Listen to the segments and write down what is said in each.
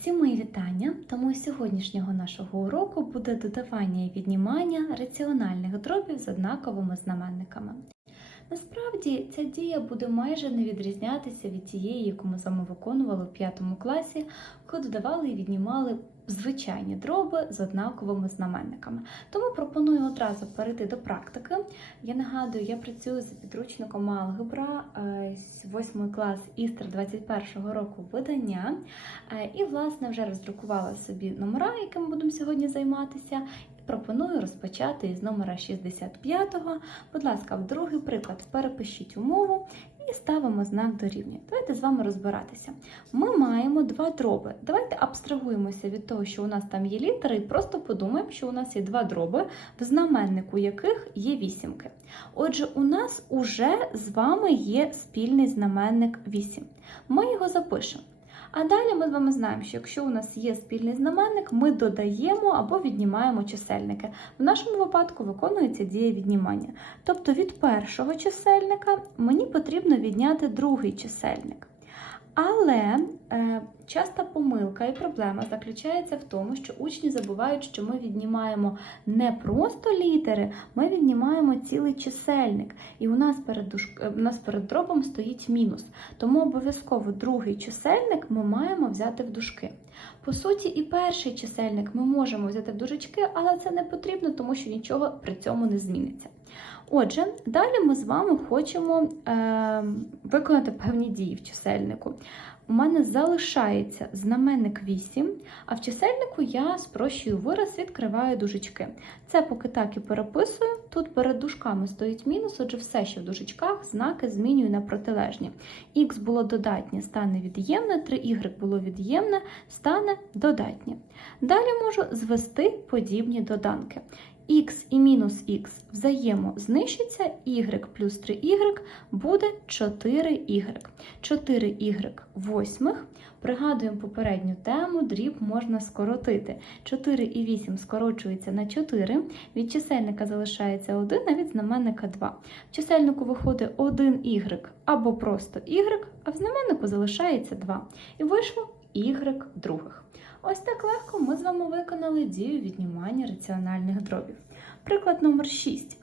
Всім мої вітання! Тому сьогоднішнього нашого уроку буде додавання і віднімання раціональних дробів з однаковими знаменниками. Насправді ця дія буде майже не відрізнятися від тієї, яку ми з вами виконували в п'ятому класі, коли додавали і віднімали звичайні дроби з однаковими знаменниками. Тому пропоную одразу перейти до практики. Я нагадую, я працюю за підручником алгебра, 8 клас Істер 21 року видання. Е, І, власне, вже роздрукувала собі номера, якими будемо сьогодні займатися. Пропоную розпочати із номера 65-го. Будь ласка, в другий приклад перепишіть умову і ставимо знак дорівнює. Давайте з вами розбиратися. Ми маємо два дроби. Давайте абстрагуємося від того, що у нас там є літери, і просто подумаємо, що у нас є два дроби, в знаменнику яких є вісімки. Отже, у нас уже з вами є спільний знаменник 8. Ми його запишемо. А далі ми з вами знаємо, що якщо у нас є спільний знаменник, ми додаємо або віднімаємо чисельники. В нашому випадку виконується дія віднімання. Тобто від першого чисельника мені потрібно відняти другий чисельник. Але е, часта помилка і проблема заключається в тому, що учні забувають, що ми віднімаємо не просто літери, ми віднімаємо цілий чисельник. І у нас перед, душ... е, у нас перед дробом стоїть мінус. Тому обов'язково другий чисельник ми маємо взяти в дужки. По суті, і перший чисельник ми можемо взяти в дужечки, але це не потрібно, тому що нічого при цьому не зміниться. Отже, далі ми з вами хочемо е, виконати певні дії в чисельнику. У мене залишається знаменник 8, а в чисельнику я спрощую вираз, відкриваю дужечки. Це поки так і переписую. Тут перед дужками стоїть мінус, отже, все, що в дужечках, знаки змінюю на протилежні. Х було додатнє, стане від'ємне, 3y було від'ємне, стане додатнє. Далі можу звести подібні доданки. Х і мінус х взаємознищаться, y плюс 3y буде 4y. 4y восьмих. Пригадуємо попередню тему, дріб можна скоротити. 4 і 8 скорочується на 4, від чисельника залишається 1, а від знаменника 2. В чисельнику виходить 1y або просто y, а в знаменнику залишається 2. І вийшло y других. Ось так легко ми з вами виконали дію віднімання раціональних дробів. Приклад номер 6.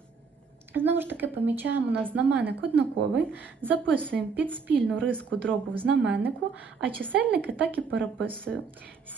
Знову ж таки, помічаємо у нас знаменник однаковий, записуємо під спільну риску дробу в знаменнику, а чисельники так і переписую.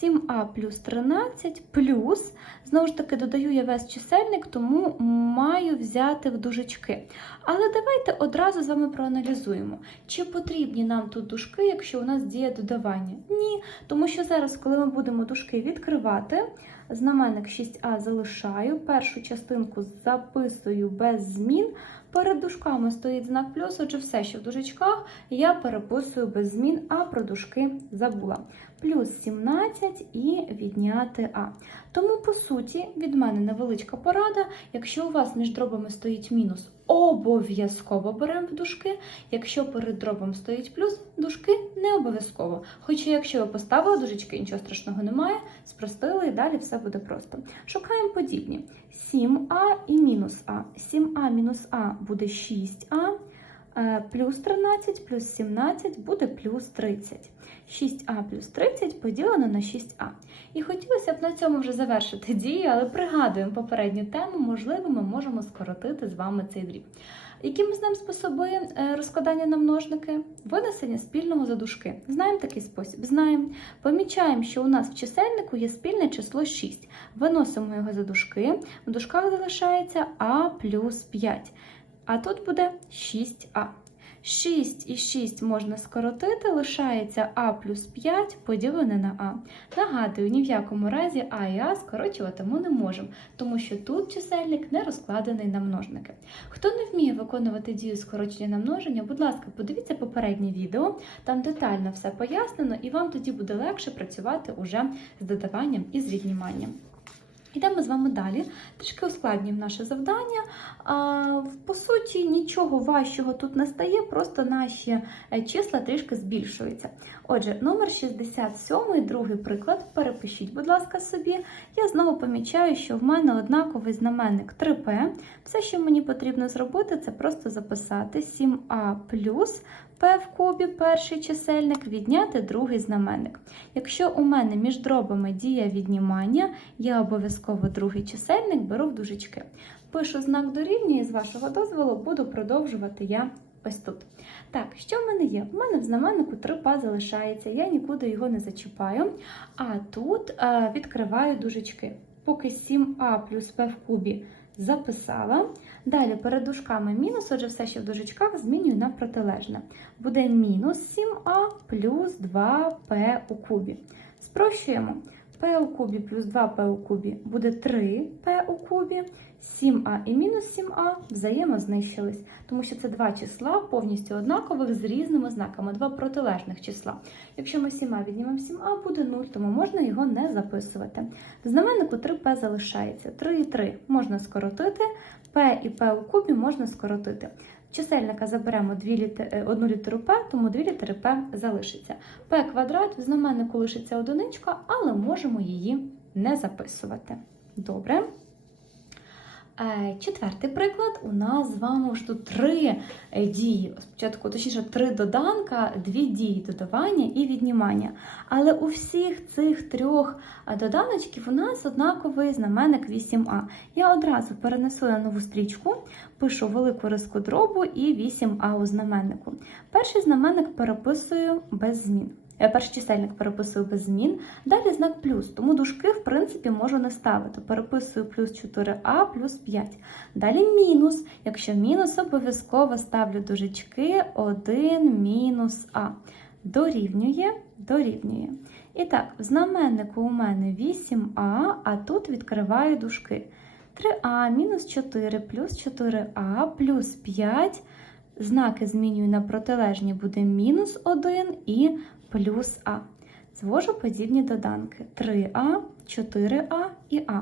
7а плюс 13 плюс, знову ж таки, додаю я весь чисельник, тому маю взяти в дужечки. Але давайте одразу з вами проаналізуємо, чи потрібні нам тут дужки, якщо у нас діє додавання. Ні, тому що зараз, коли ми будемо дужки відкривати, знаменник 6а залишаю, першу частинку записую без змін. Перед дужками стоїть знак плюс, отже, все, що в дужечках, я переписую без змін, а про дужки забула. Плюс 17 і відняти А. Тому, по суті, від мене невеличка порада. Якщо у вас між дробами стоїть мінус, обов'язково беремо в дужки. Якщо перед дробом стоїть плюс, дужки не обов'язково. Хоча, якщо ви поставили дужечки, нічого страшного немає, спростили і далі все буде просто. Шукаємо подібні. 7а і мінус А. 7а мінус А буде 6а. Плюс 13 плюс 17 буде плюс 30. 6а плюс 30 поділено на 6а. І хотілося б на цьому вже завершити дії, але пригадуємо попередню тему, можливо, ми можемо скоротити з вами цей дріб. Які ми знаємо способи е, розкладання на множники? Винесення спільного за дужки. Знаємо такий спосіб? Знаємо. Помічаємо, що у нас в чисельнику є спільне число 6. Виносимо його за дужки. В дужках залишається а плюс 5. А тут буде 6а. 6 і 6 можна скоротити, лишається А плюс 5 поділене на А. Нагадую, ні в якому разі А і А скорочувати ми не можемо, тому що тут чисельник не розкладений на множники. Хто не вміє виконувати дію скорочення на множення, будь ласка, подивіться попереднє відео, там детально все пояснено, і вам тоді буде легше працювати уже з додаванням і з відніманням. Йдемо з вами далі, трішки ускладнюємо наше завдання. По суті, нічого важчого тут не стає, просто наші е, числа трішки збільшуються. Отже, номер 67, другий приклад. Перепишіть, будь ласка, собі. Я знову помічаю, що в мене однаковий знаменник 3p. Все, що мені потрібно зробити, це просто записати 7а плюс p в кубі перший чисельник, відняти другий знаменник. Якщо у мене між дробами дія віднімання, я обов'язково другий чисельник беру в дужечки. Пишу знак дорівнює, і з вашого дозволу буду продовжувати я ось тут. Так, що в мене є? В мене в знаменнику 3П залишається, я нікуди його не зачіпаю. А тут е, відкриваю дужечки. Поки 7а плюс П в кубі записала. Далі перед дужками мінус, отже, все, що в дужечках, змінюю на протилежне. Буде мінус 7а плюс 2П у кубі. Спрощуємо. P у кубі плюс 2P у кубі буде 3P у кубі. 7а і мінус 7а взаємознищились, тому що це два числа повністю однакових з різними знаками, два протилежних числа. Якщо ми 7а віднімемо 7а, буде 0, тому можна його не записувати. В знаменнику 3p залишається. 3 і 3 можна скоротити, p і p у кубі можна скоротити. Чисельника заберемо 2 літери, одну літеру П, тому дві літери П залишиться. П квадрат в знаменнику лишиться одиничка, але можемо її не записувати. Добре. Е, Четвертий приклад. У нас з вами ж тут три е, дії. Спочатку, точніше, три доданка, дві дії додавання і віднімання. Але у всіх цих трьох е, доданочків у нас однаковий знаменник 8а. Я одразу перенесу на нову стрічку, пишу велику риску дробу і 8а у знаменнику. Перший знаменник переписую без змін. Я перший чисельник переписую без змін. Далі знак плюс, тому дужки, в принципі, можу не ставити. Переписую плюс 4а плюс 5. Далі мінус. Якщо мінус, обов'язково ставлю дужечки 1 мінус а. Дорівнює, дорівнює. І так, в знаменнику у мене 8а, а тут відкриваю дужки. 3а мінус 4 плюс 4а плюс 5. Знаки змінюю на протилежні буде мінус 1 і плюс А. Звожу подібні доданки 3А, 4А і А.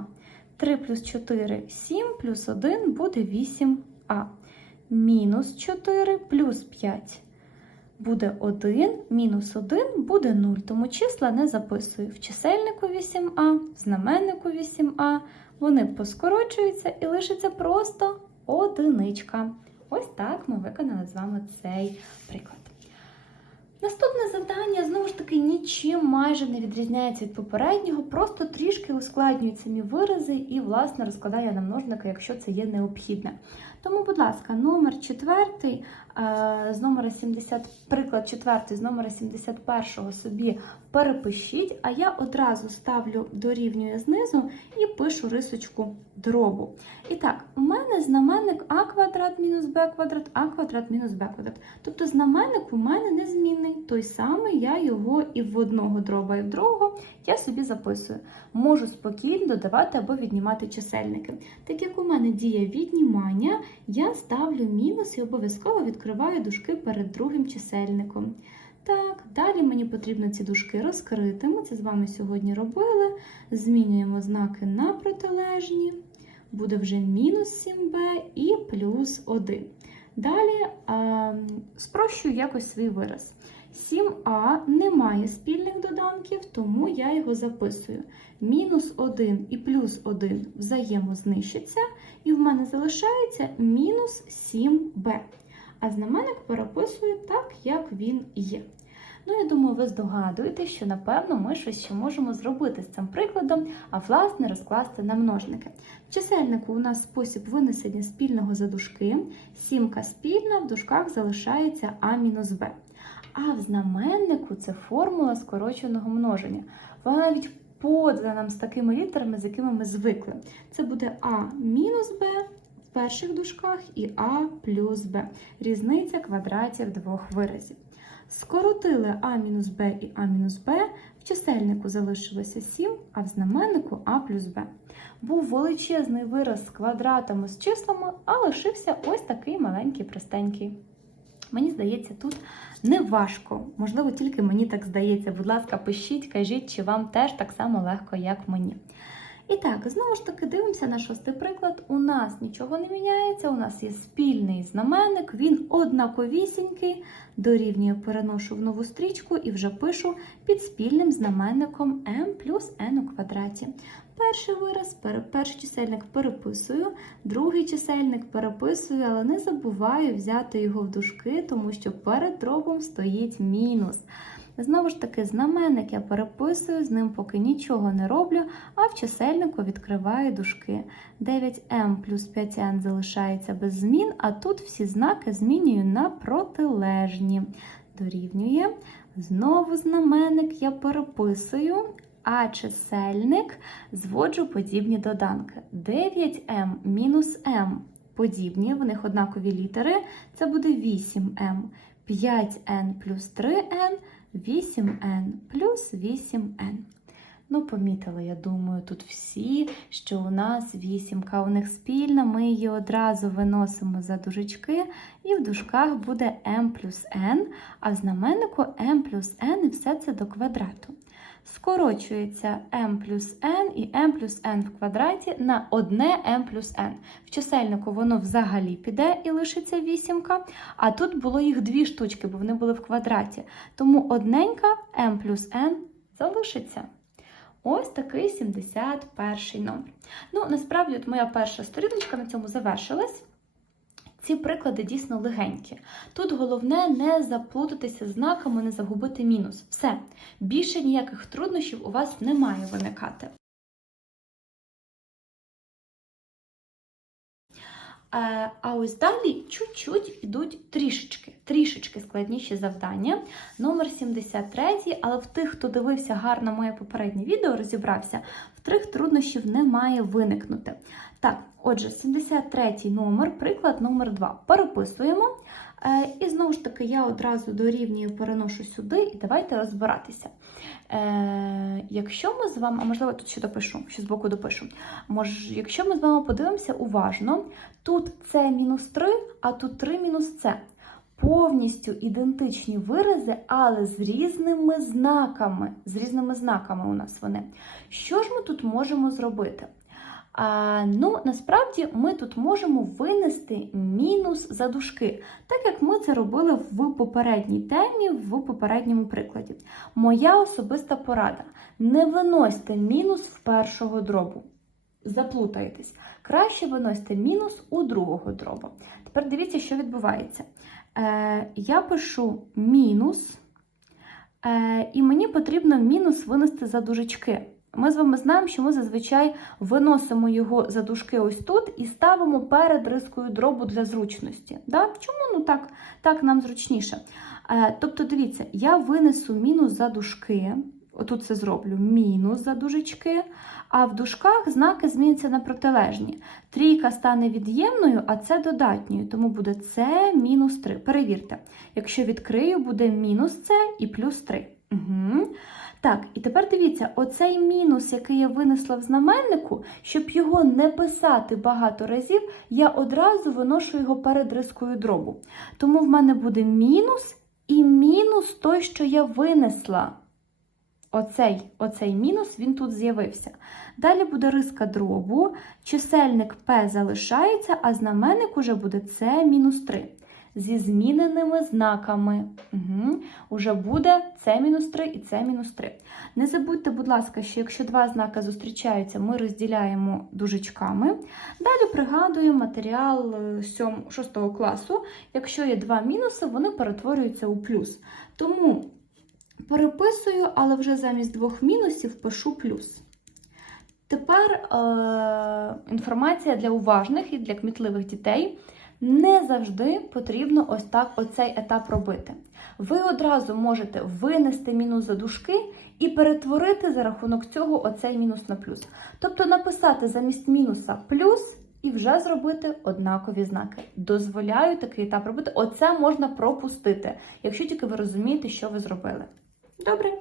3 плюс 4 7 плюс 1 буде 8А. Мінус 4 плюс 5 буде 1, мінус 1 буде 0, тому числа не записую. В чисельнику 8А, в знаменнику 8А. Вони поскорочуються і лишиться просто одиничка. Ось так ми виконали з вами цей приклад. Наступне завдання знову ж таки нічим майже не відрізняється від попереднього, просто трішки ускладнюють самі вирази і, власне, розкладання на множники, якщо це є необхідне. Тому, будь ласка, номер 4 з номера 70, приклад 4 з номера 71 собі перепишіть, а я одразу ставлю дорівнює знизу і пишу рисочку дробу. І так, у мене знаменник а квадрат мінус b квадрат, а квадрат мінус b квадрат. Тобто знаменник у мене незмінний. Той самий я його і в одного дроба, і в другого я собі записую. Можу спокійно додавати або віднімати чисельники. Так як у мене діє віднімання, я ставлю мінус і обов'язково відкриваю дужки перед другим чисельником. Так, далі мені потрібно ці дужки розкрити. Ми це з вами сьогодні робили. Змінюємо знаки на протилежні. Буде вже мінус 7b і плюс 1. Далі е, спрощую якось свій вираз. 7а не має спільних доданків, тому я його записую. Мінус 1 і плюс 1 взаємознищаться, і в мене залишається мінус 7b. А знаменник переписую так, як він є. Ну, я думаю, ви здогадуєтесь, що напевно ми щось ще можемо зробити з цим прикладом, а власне розкласти на множники. В чисельнику у нас спосіб винесення спільного за дужки. Сімка спільна, в дужках залишається а-б. А в знаменнику це формула скороченого множення. Вона навіть подана нам з такими літерами, з якими ми звикли. Це буде а мінус б в перших дужках і а плюс б. Різниця квадратів двох виразів. Скоротили а мінус б і а мінус б, в чисельнику залишилося 7, а в знаменнику а плюс б. Був величезний вираз з квадратами, з числами, а лишився ось такий маленький простенький. Мені здається, тут не важко. Можливо, тільки мені так здається. Будь ласка, пишіть, кажіть, чи вам теж так само легко, як мені. І так, знову ж таки дивимося на шостий приклад. У нас нічого не міняється, у нас є спільний знаменник, він однаковісінький, дорівнює переношу в нову стрічку і вже пишу під спільним знаменником m плюс n у квадраті. Перший вираз, перший чисельник переписую, другий чисельник переписую, але не забуваю взяти його в дужки, тому що перед дробом стоїть мінус. Знову ж таки, знаменник я переписую, з ним поки нічого не роблю, а в чисельнику відкриваю дужки. 9m плюс 5n залишається без змін, а тут всі знаки змінюю на протилежні. Дорівнює. Знову знаменник я переписую, а чисельник зводжу подібні доданки. 9m мінус m подібні, в них однакові літери, це буде 8m. 5n плюс 3n 8n плюс 8n. Ну, помітили, я думаю, тут всі, що у нас вісімка у них спільна, ми її одразу виносимо за дужечки, і в дужках буде m плюс n, а в знаменнику m плюс n і все це до квадрату. Скорочується m плюс n і m плюс n в квадраті на одне m плюс n. В чисельнику воно взагалі піде і лишиться вісімка, а тут було їх дві штучки, бо вони були в квадраті. Тому одненька m плюс n залишиться. Ось такий 71 номер. Ну, насправді, от моя перша сторіночка на цьому завершилась. Ці приклади дійсно легенькі. Тут головне не заплутатися знаками, не загубити мінус. Все, більше ніяких труднощів у вас не має виникати. А ось далі чуть-чуть йдуть трішечки, трішечки складніші завдання. Номер 73, але в тих, хто дивився гарно моє попереднє відео, розібрався, в трих труднощів не має виникнути. Так, отже, 73 номер, приклад номер 2. Переписуємо. Е, І знову ж таки, я одразу дорівнюю переношу сюди, і давайте розбиратися. Е, Якщо ми з вами, а можливо, тут ще допишу, ще збоку допишу. Може, якщо ми з вами подивимося уважно, тут це мінус 3, а тут 3 мінус це. Повністю ідентичні вирази, але з різними знаками. З різними знаками у нас вони. Що ж ми тут можемо зробити? А, ну, насправді ми тут можемо винести мінус за дужки, так як ми це робили в попередній темі, в попередньому прикладі. Моя особиста порада: не виносьте мінус в першого дробу. Заплутаєтесь. Краще виносьте мінус у другого дроба. Тепер дивіться, що відбувається. Е, я пишу мінус, е, і мені потрібно мінус винести за дужечки. Ми з вами знаємо, що ми зазвичай виносимо його за дужки ось тут і ставимо перед рискою дробу для зручності. Да? Чому? Ну так, так нам зручніше. Е, тобто, дивіться, я винесу мінус за дужки. Отут це зроблю мінус за дужечки, а в дужках знаки зміняться на протилежні. Трійка стане від'ємною, а це додатньою, тому буде це мінус 3. Перевірте, якщо відкрию, буде мінус це і плюс 3. Угу. Так, і тепер дивіться, оцей мінус, який я винесла в знаменнику, щоб його не писати багато разів, я одразу виношу його перед рискою дробу. Тому в мене буде мінус і мінус той, що я винесла. Оцей, оцей мінус він тут з'явився. Далі буде риска дробу, чисельник P залишається, а знаменник уже буде С мінус 3. Зі зміненими знаками. Угу. Уже буде С мінус 3 і С мінус 3. Не забудьте, будь ласка, що якщо два знаки зустрічаються, ми розділяємо дужечками. Далі пригадуємо матеріал 6 класу. Якщо є два мінуси, вони перетворюються у плюс. Тому переписую, але вже замість двох мінусів пишу плюс. Тепер е- інформація для уважних і для кмітливих дітей. Не завжди потрібно ось так оцей етап робити. Ви одразу можете винести мінус за дужки і перетворити за рахунок цього оцей мінус на плюс. Тобто написати замість мінуса плюс і вже зробити однакові знаки. Дозволяю такий етап робити. Оце можна пропустити, якщо тільки ви розумієте, що ви зробили. Добре.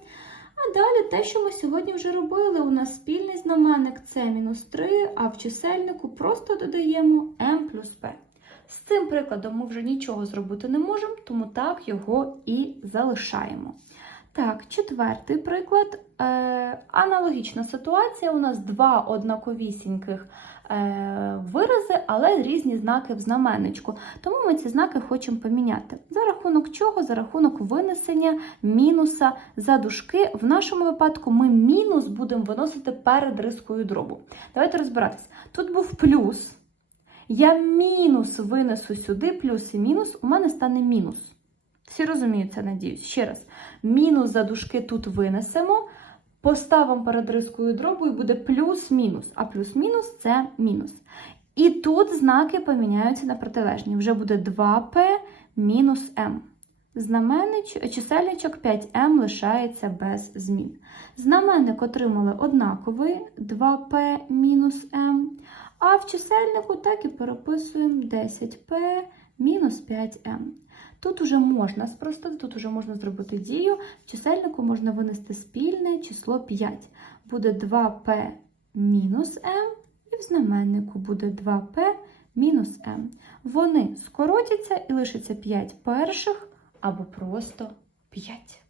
А далі те, що ми сьогодні вже робили, у нас спільний знаменник це мінус 3, а в чисельнику просто додаємо m плюс p. З цим прикладом ми вже нічого зробити не можемо, тому так його і залишаємо. Так, четвертий приклад. Е, аналогічна ситуація. У нас два однаковісіньких е, вирази, але різні знаки в знаменничку. Тому ми ці знаки хочемо поміняти. За рахунок чого? За рахунок винесення мінуса за дужки. В нашому випадку ми мінус будемо виносити перед рискою дробу. Давайте розбиратись. Тут був плюс. Я мінус винесу сюди, плюс і мінус, у мене стане мінус. Всі розуміють це, надіюсь. Ще раз. Мінус за дужки тут винесемо, поставимо перед рискою дробу і буде плюс-мінус. А плюс-мінус це мінус. І тут знаки поміняються на протилежні. Вже буде 2p мінус m. Знаменнич, чисельничок 5m лишається без змін. Знаменник отримали однаковий 2p мінус m. А в чисельнику так і переписуємо 10p мінус 5m. Тут уже можна спростити, тут уже можна зробити дію. В чисельнику можна винести спільне число 5. Буде 2p мінус m, і в знаменнику буде 2p мінус m. Вони скоротяться і лишиться 5 перших або просто 5.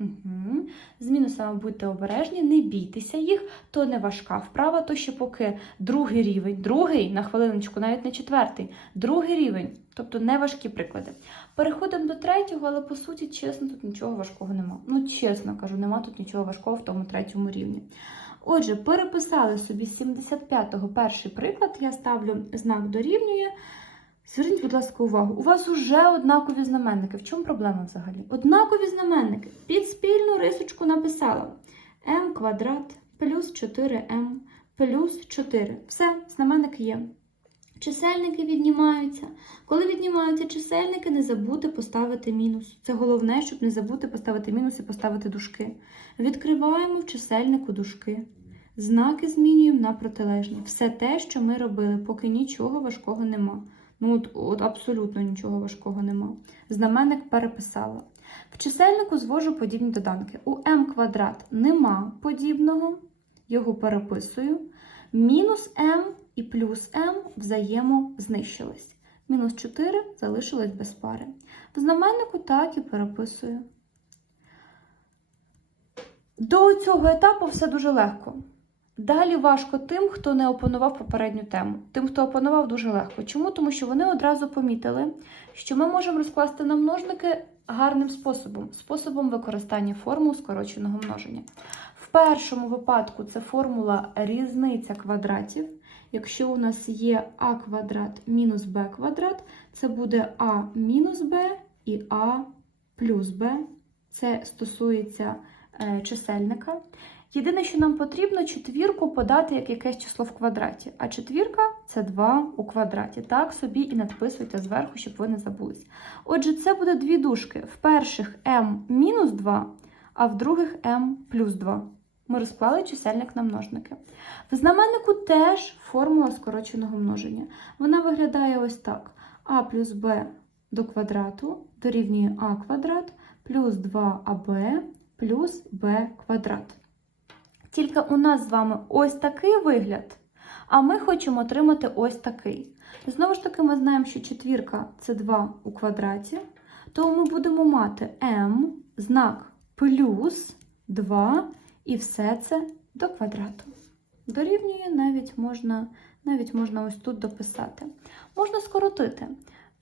Угу. З мінусами будьте обережні, не бійтеся їх, то не важка вправа, то ще поки другий рівень, другий, на хвилиночку, навіть не четвертий, другий рівень, тобто не важкі приклади. Переходимо до третього, але по суті, чесно, тут нічого важкого нема. Ну, чесно кажу, нема тут нічого важкого в тому третьому рівні. Отже, переписали собі з 75-го перший приклад, я ставлю знак дорівнює. Зверніть, будь ласка, увагу. У вас уже однакові знаменники. В чому проблема взагалі? Однакові знаменники. Під спільну рисочку написала m квадрат плюс 4m плюс 4. Все, знаменник є. Чисельники віднімаються. Коли віднімаються чисельники, не забудьте поставити мінус. Це головне, щоб не забути поставити мінус і поставити дужки. Відкриваємо в чисельнику дужки. Знаки змінюємо на протилежні. Все те, що ми робили, поки нічого важкого нема. Ну, от, от абсолютно нічого важкого нема. Знаменник переписала. В чисельнику звожу подібні доданки. У m квадрат нема подібного, його переписую. Мінус m і плюс m взаємознищились. Мінус 4 залишилось без пари. В знаменнику так і переписую. До цього етапу все дуже легко. Далі важко тим, хто не опанував попередню тему. Тим, хто опанував, дуже легко. Чому? Тому що вони одразу помітили, що ми можемо розкласти на множники гарним способом способом використання формул скороченого множення. В першому випадку це формула різниця квадратів. Якщо у нас є а квадрат мінус б квадрат, це буде а мінус б і а плюс б. Це стосується е, чисельника. Єдине, що нам потрібно, четвірку подати як якесь число в квадраті. А четвірка це 2 у квадраті. Так собі і надписуйте зверху, щоб ви не забулись. Отже, це буде дві дужки. В перших m мінус 2, а в других m плюс 2. Ми розклали чисельник на множники. В знаменнику теж формула скороченого множення. Вона виглядає ось так: а плюс b до квадрату дорівнює а квадрат плюс 2аб плюс b квадрат. Тільки у нас з вами ось такий вигляд, а ми хочемо отримати ось такий. Знову ж таки, ми знаємо, що четвірка це 2 у квадраті, тому ми будемо мати m, знак плюс 2, і все це до квадрату. Дорівнює навіть можна, навіть можна ось тут дописати. Можна скоротити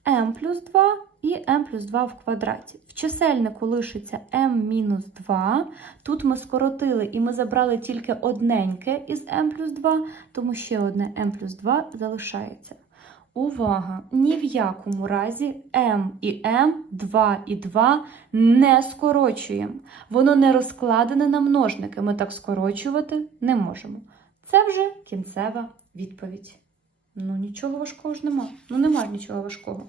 m плюс 2 і m плюс 2 в квадраті. В чисельнику лишиться m мінус 2. Тут ми скоротили і ми забрали тільки одненьке із m плюс 2, тому ще одне m плюс 2 залишається. Увага! Ні в якому разі m і m, 2 і 2 не скорочуємо. Воно не розкладене на множники. Ми так скорочувати не можемо. Це вже кінцева відповідь. Ну, нічого важкого ж нема. Ну, нема нічого важкого.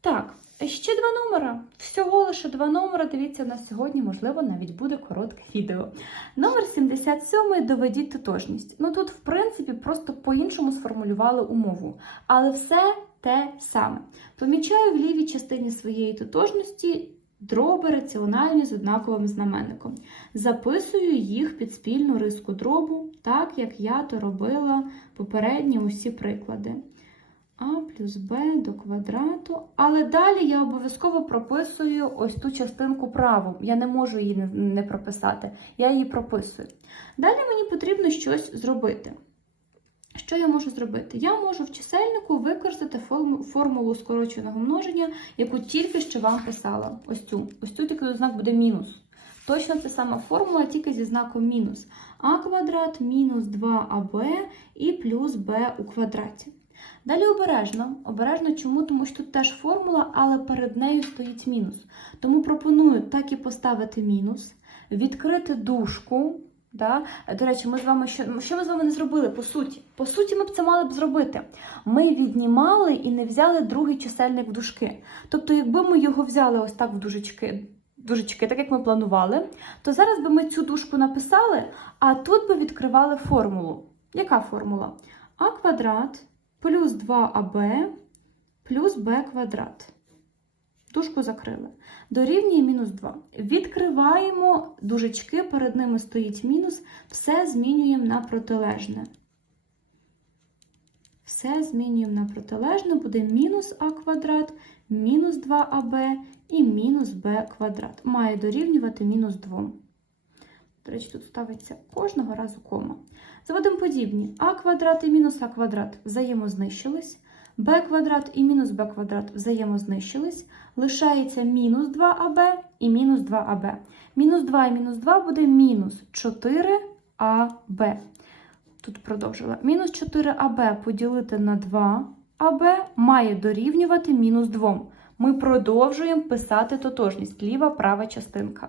Так, ще два номера. Всього лише два номера. Дивіться, у нас сьогодні, можливо, навіть буде коротке відео. Номер 77 доведіть тотожність. Ну тут, в принципі, просто по-іншому сформулювали умову. Але все те саме. Помічаю в лівій частині своєї тотожності дроби раціональні з однаковим знаменником. Записую їх під спільну риску дробу, так як я то робила попередні усі приклади. а плюс b до квадрату. Але далі я обов'язково прописую ось ту частинку праву. Я не можу її не прописати. Я її прописую. Далі мені потрібно щось зробити. Що я можу зробити? Я можу в чисельнику використати формулу скороченого множення, яку тільки що вам писала. Ось цю. Ось тут тільки знак буде мінус. Точно це сама формула, тільки зі знаком мінус. а квадрат мінус 2аб і плюс b у квадраті. Далі обережно. Обережно чому? Тому що тут теж формула, але перед нею стоїть мінус. Тому пропоную так і поставити мінус, відкрити дужку. Да? До речі, ми з вами що, що ми з вами не зробили по суті? По суті, ми б це мали б зробити. Ми віднімали і не взяли другий чисельник в дужки. Тобто, якби ми його взяли ось так в дужечки, дужечки, так як ми планували, то зараз би ми цю дужку написали, а тут би відкривали формулу. Яка формула? а квадрат плюс 2аб плюс b квадрат. Дужку закрили. Дорівнює мінус 2. Відкриваємо дужечки, перед ними стоїть мінус, все змінюємо на протилежне. Все змінюємо на протилежне, буде мінус а квадрат, мінус 2аб і мінус b квадрат. Має дорівнювати мінус 2. До речі, тут ставиться кожного разу кома. Заводимо подібні. а квадрат і мінус а квадрат взаємознищились. B квадрат і мінус b квадрат взаємознищились. Лишається мінус 2аб і мінус 2аб. Мінус 2 і мінус 2 буде мінус 4аб. Тут продовжила. Мінус 4аб поділити на 2аб має дорівнювати мінус 2. Ми продовжуємо писати тотожність. Ліва, права частинка.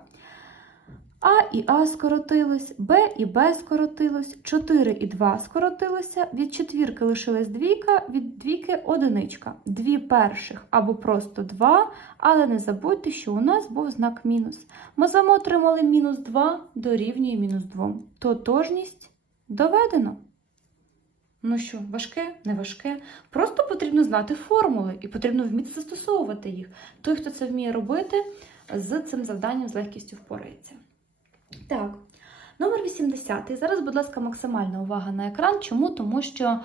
А і А скоротилось, Б і Б скоротилось, 4 і 2 скоротилося, від четвірки лишилась двійка, від двійки одиничка. Дві перших або просто 2, але не забудьте, що у нас був знак мінус. Ми з отримали мінус 2 дорівнює мінус 2. Тотожність доведено. Ну що, важке, не важке. Просто потрібно знати формули і потрібно вміти застосовувати їх. Той, хто це вміє робити, з цим завданням з легкістю впорається. Так, номер 80. Зараз, будь ласка, максимальна увага на екран. Чому? Тому що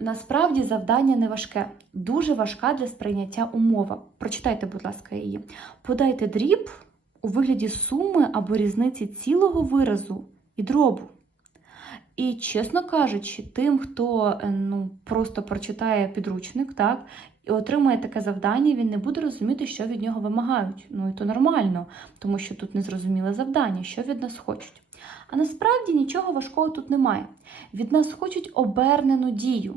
насправді завдання не важке, дуже важка для сприйняття умова. Прочитайте, будь ласка, її. Подайте дріб у вигляді суми або різниці цілого виразу і дробу. І, чесно кажучи, тим, хто е, ну, просто прочитає підручник, так, і отримує таке завдання, він не буде розуміти, що від нього вимагають. Ну і то нормально, тому що тут незрозуміле завдання, що від нас хочуть. А насправді нічого важкого тут немає. Від нас хочуть обернену дію.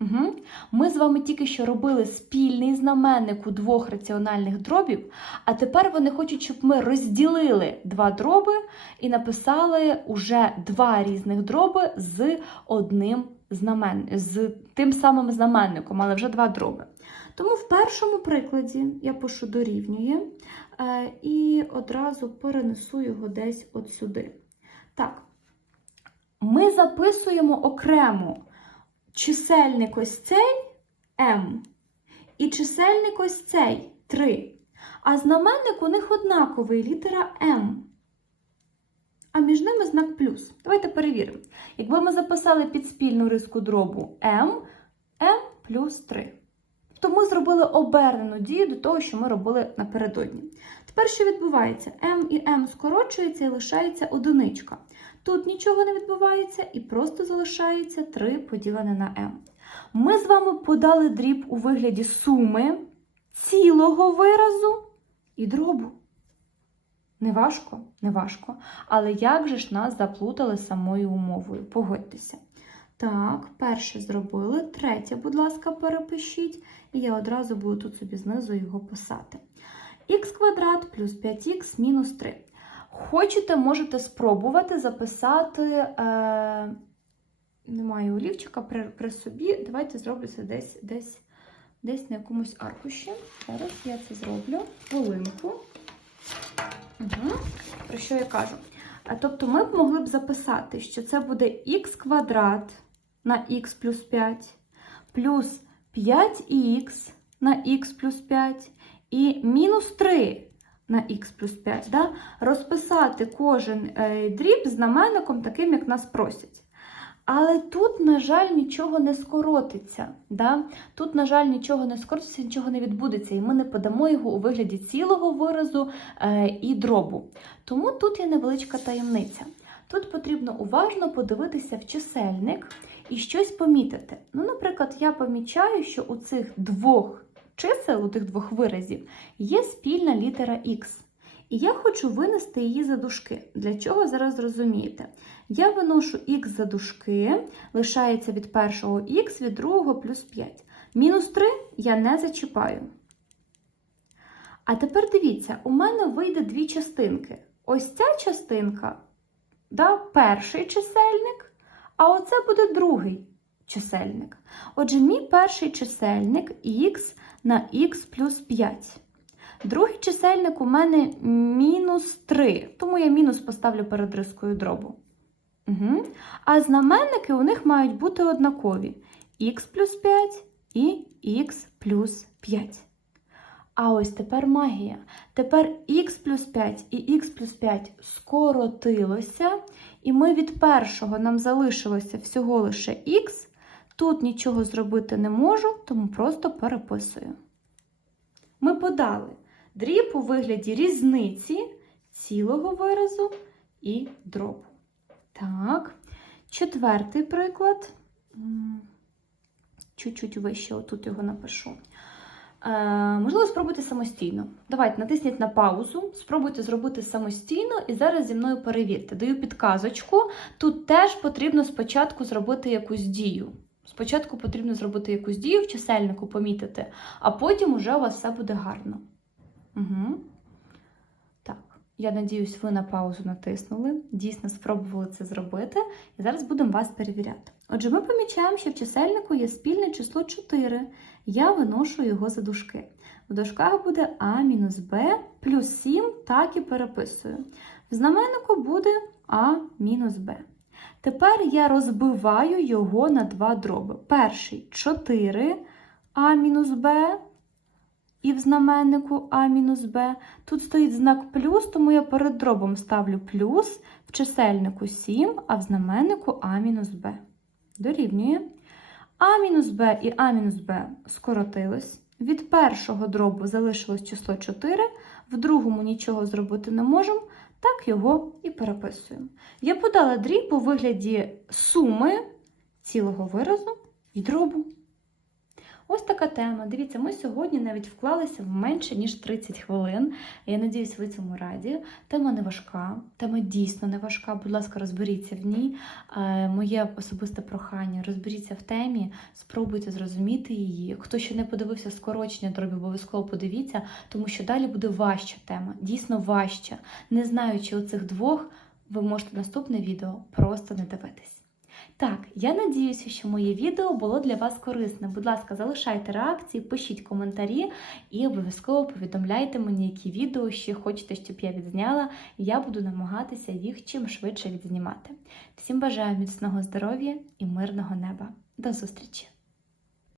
Угу. Ми з вами тільки що робили спільний знаменник у двох раціональних дробів, а тепер вони хочуть, щоб ми розділили два дроби і написали уже два різних дроби з одним знамен... з тим самим знаменником, але вже два дроби. Тому в першому прикладі я пишу дорівнює е, і одразу перенесу його десь от сюди. Так, ми записуємо окремо чисельник ось цей m і чисельник ось цей 3. А знаменник у них однаковий літера m. А між ними знак плюс. Давайте перевіримо. Якби ми записали під спільну риску дробу m, m плюс 3. То ми зробили обернену дію до того, що ми робили напередодні. Тепер що відбувається? m і m скорочується і лишається одиничка. Тут нічого не відбувається і просто залишається 3 поділене на m. Ми з вами подали дріб у вигляді суми цілого виразу і дробу. Не важко, не важко. Але як же ж нас заплутали самою умовою? Погодьтеся. Так, перше зробили. Третє, будь ласка, перепишіть. І я одразу буду тут собі знизу його писати. х квадрат плюс 5х мінус 3. Хочете, можете спробувати записати. Е... Немає олівчика при, при собі. Давайте зроблю це десь, десь, десь на якомусь аркуші. Зараз я це зроблю. Хвилинку. Угу. Про що я кажу? Тобто ми б могли б записати, що це буде х квадрат на х плюс 5, плюс 5х на х плюс 5 і мінус 3 на х плюс 5. Да? Розписати кожен е, дріб знаменником таким, як нас просять. Але тут, на жаль, нічого не скоротиться. Да? Тут, на жаль, нічого не скоротиться, нічого не відбудеться, і ми не подамо його у вигляді цілого виразу е, і дробу. Тому тут є невеличка таємниця. Тут потрібно уважно подивитися в чисельник і щось помітити. Ну, наприклад, я помічаю, що у цих двох чисел, у тих двох виразів, є спільна літера Х. І я хочу винести її за дужки. Для чого зараз зрозумієте? Я виношу х за дужки, лишається від першого х, від другого плюс 5. Мінус 3 я не зачіпаю. А тепер дивіться, у мене вийде дві частинки. Ось ця частинка да, перший чисельник, а оце буде другий чисельник. Отже, мій перший чисельник х на х плюс 5. Другий чисельник у мене мінус 3, тому я мінус поставлю перед рискою дробу. Угу. А знаменники у них мають бути однакові: х плюс 5 і х плюс 5. А ось тепер магія. Тепер х плюс 5 і х плюс 5 скоротилося, і ми від першого нам залишилося всього лише х. Тут нічого зробити не можу, тому просто переписую. Ми подали дріб у вигляді різниці цілого виразу і дробу. Так, четвертий приклад. Чуть-чуть вище, отут його напишу. Е, можливо, спробуйте самостійно. Давайте натисніть на паузу, спробуйте зробити самостійно і зараз зі мною перевірте. Даю підказочку. Тут теж потрібно спочатку зробити якусь дію. Спочатку потрібно зробити якусь дію в чисельнику, помітити, а потім уже у вас все буде гарно. Угу. Так, я надіюсь, ви на паузу натиснули, дійсно спробували це зробити, і зараз будемо вас перевіряти. Отже, ми помічаємо, що в чисельнику є спільне число 4. Я виношу його за дужки. В дужках буде А мінус Б плюс 7, так і переписую. В знаменнику буде А мінус Б. Тепер я розбиваю його на два дроби. Перший 4 А мінус Б і в знаменнику А мінус Б. Тут стоїть знак плюс, тому я перед дробом ставлю плюс, в чисельнику 7, а в знаменнику А мінус Б. Дорівнює. А мінус Б і А мінус Б скоротились. Від першого дробу залишилось число 4, в другому нічого зробити не можемо, так його і переписуємо. Я подала дріб у вигляді суми цілого виразу і дробу. Ось така тема. Дивіться, ми сьогодні навіть вклалися в менше, ніж 30 хвилин. Я надіюсь, ви цьому раді. Тема не важка, тема дійсно не важка. Будь ласка, розберіться в ній. Е, Моє особисте прохання, розберіться в темі, спробуйте зрозуміти її. Хто ще не подивився скорочення дробі, обов'язково подивіться, тому що далі буде важча тема, дійсно важча. Не знаючи оцих двох, ви можете наступне відео просто не дивитись. Так, я надіюся, що моє відео було для вас корисне. Будь ласка, залишайте реакції, пишіть коментарі і обов'язково повідомляйте мені, які відео ще хочете, щоб я відзняла. Я буду намагатися їх чим швидше відзнімати. Всім бажаю міцного здоров'я і мирного неба. До зустрічі!